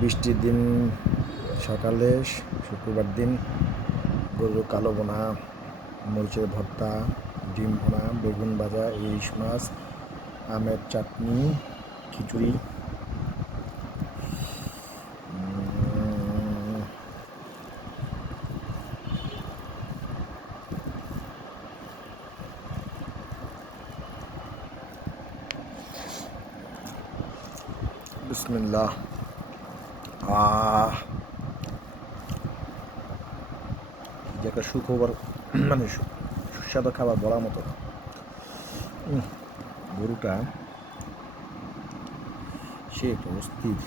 বৃষ্টির দিন সকালে, শুক্রবার দিন গরুর কালো বোনা, মরিচের ভর্তা, ডিম ভোনা, বেগুন ভাজা, ইলিশ মাছ, আমের চাটনি, খিচুড়ি। বিসমিল্লাহ। যে একটা সুখবর মানে সুস্বাদু খাবার বলার মতো। গরুটা সে একটা অস্থির।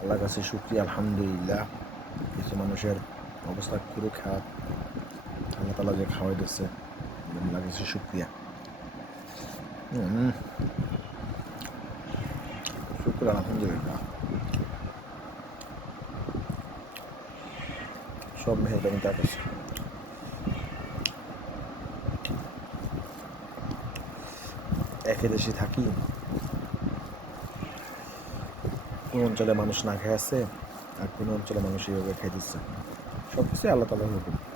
আল্লাহ কাছে শুক্রিয়া, আলহামদুলিল্লাহ। কিছু মানুষের অবস্থা খুবই খারাপ। আল্লাহ তালা যে খাওয়াই দিচ্ছে আল্লাহ কাছে শুক্রিয়া। শুক্র, আলহামদুলিল্লাহ। সব মেহরবানি তার কাছে। একই দেশে থাকি। কোন অঞ্চলে মানুষ না খেয়ে আছে, আর কোন অঞ্চলে মানুষ এইভাবে খেয়ে দিচ্ছে সব কিছু আল্লাহ তালার হুকুম